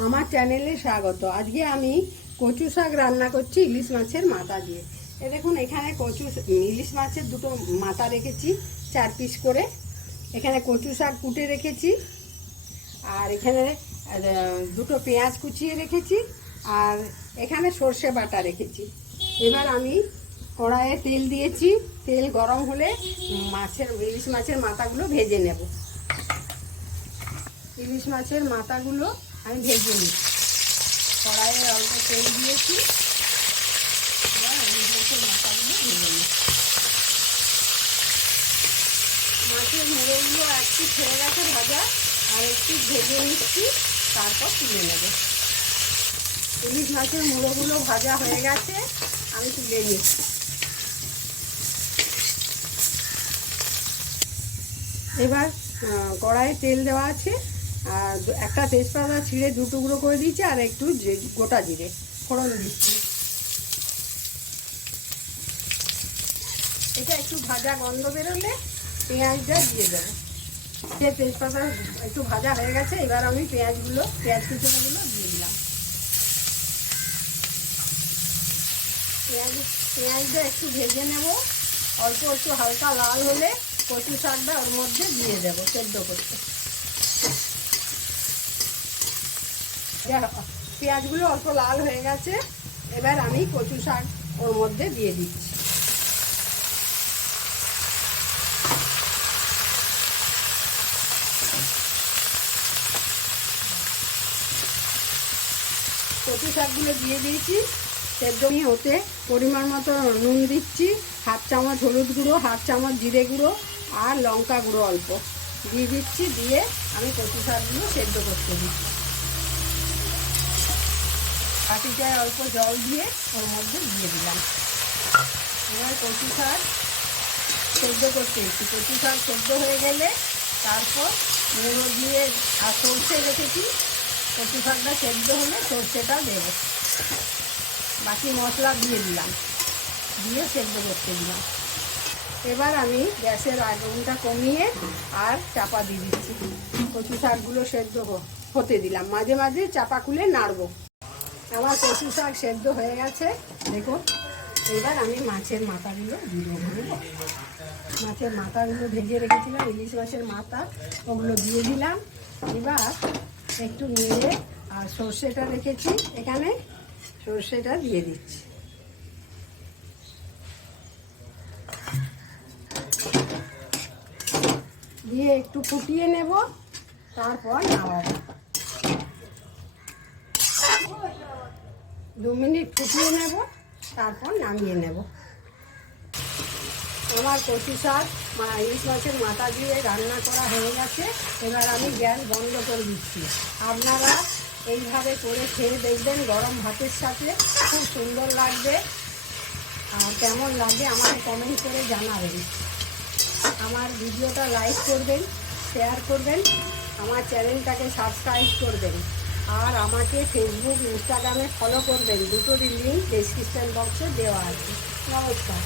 আমার চ্যানেলে স্বাগত। আজকে আমি কচু শাক রান্না করছি ইলিশ মাছের মাথা দিয়ে। দেখুন এখানে ইলিশ মাছের দুটো মাথা রেখেছি 4 পিস করে। এখানে কচু শাক কুটে রেখেছি, আর এখানে দুটো পেঁয়াজ কুচিয়ে রেখেছি, আর এখানে সর্ষে বাটা রেখেছি। এবার আমি কড়াইয়ে তেল দিয়েছি, তেল গরম হলে ইলিশ মাছের মাথাগুলো ভেজে নেব। ইলিশ মাছের মাথাগুলো আমি ভেজে নিই। কড়াইয়ে অল্প তেল দিয়েছি, এবার ইলিশ মাছের মাথাগুলো ভেজে নিই। মাছের মুড়োগুলো একটু ছেড়ে গেছে ভাজা, আর একটু ভেজে নিচ্ছি, তারপর তুলে নেব। ইলিশ মাছের মুড়োগুলো ভাজা হয়ে গেছে, আমি তুলে নিচ্ছি। এবার কড়াইয়ে তেল দেওয়া আছে, আর একটা তেজপাতা ছিঁড়ে 2 টুকরো করে দিয়েছি, আর একটু গোটা জিরে ফোড়ন দিচ্ছি। এটা একটু ভাজা গন্ধ বেরোলে পেঁয়াজটা দিয়ে দেবো। তেজপাতা একটু ভাজা হয়ে গেছে, এবার আমি পেঁয়াজ কুচোগুলো দিয়ে দিলাম। পেঁয়াজটা একটু ভেজে নেব, অল্প একটু হালকা লাল হলে কচু শাকটা ওর মধ্যে দিয়ে দেবো সেদ্ধ করতে। পেঁয়াজগুলো অল্প লাল হয়ে গেছে, এবার আমি কচু শাক ওর মধ্যে দিয়ে দিচ্ছি। কচু শাকগুলো দিয়ে দিয়েছি, সেদ্ধ হতে পরিমাণ মতো নুন দিচ্ছি, 1/2 চামচ হলুদ গুঁড়ো, 1/2 চামচ জিরে গুঁড়ো, আর লঙ্কা গুঁড়ো অল্প দিয়ে দিচ্ছি। দিয়ে আমি কচু শাকগুলো সেদ্ধ করতে দিচ্ছি। বাটিটায় অল্প জল দিয়ে ওর মধ্যে দিয়ে দিলাম। এবার কচু শাক সেদ্ধ করতে দিচ্ছি। কচু শাক সেদ্ধ হয়ে গেলে তারপর মুড়ো দিয়ে আর সর্ষে রেখেছি, কচু শাকটা সেদ্ধ হলে সর্ষেটা দেবো। বাকি মশলা দিয়ে দিলাম, দিয়ে সেদ্ধ করতে দিলাম। এবার আমি গ্যাসের আগুনটা কমিয়ে আর চাপা দিয়ে দিচ্ছি। কচু শাকগুলো সেদ্ধ হতে দিলাম, মাঝে মাঝে চাপা খুলে নাড়বো। আমার কচু শাক সেদ্ধ হয়ে গেছে দেখুন। এবার আমি মাছের মাথাগুলো দিয়ে দেবো। মাছের মাথাগুলো ভেজে রেখেছিলাম, ইলিশ মাছের মাথা, ওগুলো দিয়ে দিলাম। এবার একটু নেড়ে, আর সর্ষেটা রেখেছি এখানে, সর্ষেটা দিয়ে দিচ্ছি। দিয়ে একটু ফুটিয়ে নেব, তারপর নামাবো। 2 মিনিট ফুটিয়ে নেব, তারপর নামিয়ে নেব। আমার কচু শাক ইলিশ মাছের মাথা দিয়ে রান্না করা হয়ে গেছে। এবার আমি গ্যাস বন্ধ করে দিচ্ছি। আপনারা এইভাবে করে খেয়ে দেখবেন, গরম ভাতের সাথে খুব সুন্দর লাগবে। আর কেমন লাগে আমাকে কমেন্ট করে জানাবেন। আমার ভিডিওটা লাইক করবেন, শেয়ার করবেন, আমার চ্যানেলটাকে সাবস্ক্রাইব করবেন, আর আমাকে ফেসবুক, ইনস্টাগ্রামে ফলো করবেন। দুটোরই লিঙ্ক ডেসক্রিপশন বক্সে দেওয়া আছে। নমস্কার।